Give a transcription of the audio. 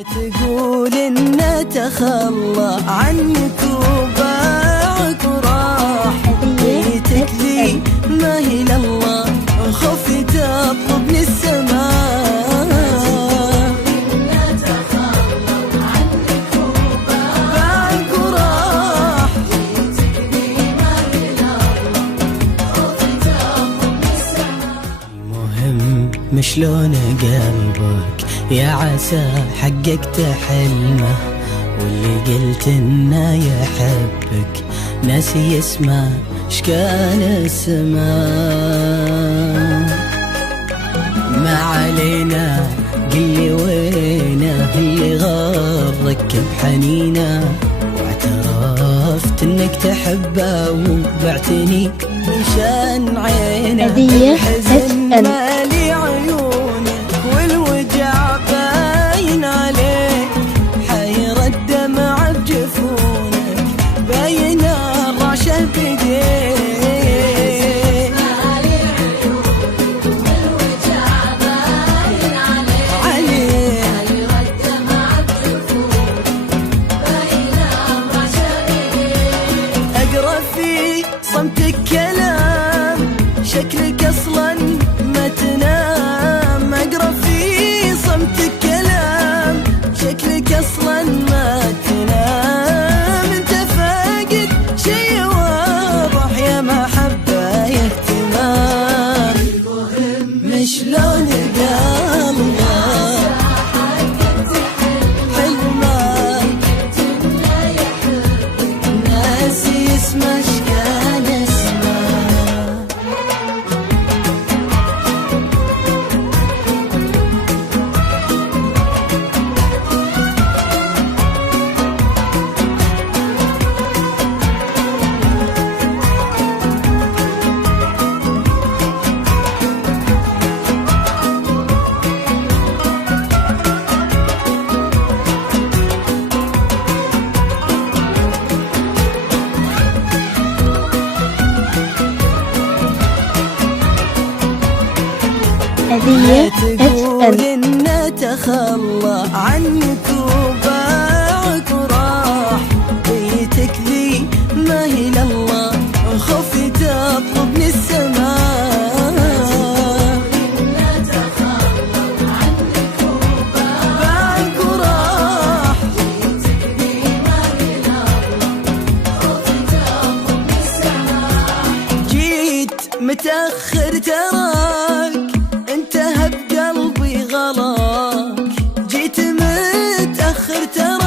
تقول إن تخلى عنك وباعك وراح بيتك ذي ما هي لله خفت أطلبني السماء عنك وباعك وراح بيتك ذي ما هي لله خفت أطلبني السماء. المهم مشلون قلبك يا عسى حققت حلمه، واللي قلت انه يحبك ناسي اسمه شكان اسمه. ما علينا قلي وينه اللي غرك بحنينه، واعترفت انك تحبه وبعتني مشان عينه. الحزن مالي عيونك والوجع باين عليك، حيرة الدمع بجفونك باين الرعشة بيديك. مالي عيونك والوجع باين عليك، حيرة الدمع بجفونك باين الرعشة بيديك. أقرأ في صمتك كلام شكلك أصلا ما تنام، أقرأ في صمتك كلام شكلك أصلا ما تنام. انت فاقد شي واضح يا محبة يا اهتمام. مشلون قلبك حلمه ناسي اسمه شكان اسمه. تقول إن تخلى عنك وباعك وراح بيتك ذي ما هي لله خفت أطلبني السماء. إن تخلى عنك وباعك وراح بيتك ذي ما هي لله خفت أطلبني السماء. جيت متأخر تراك انتهى بقلبي غلاك، جيت متأخر تراك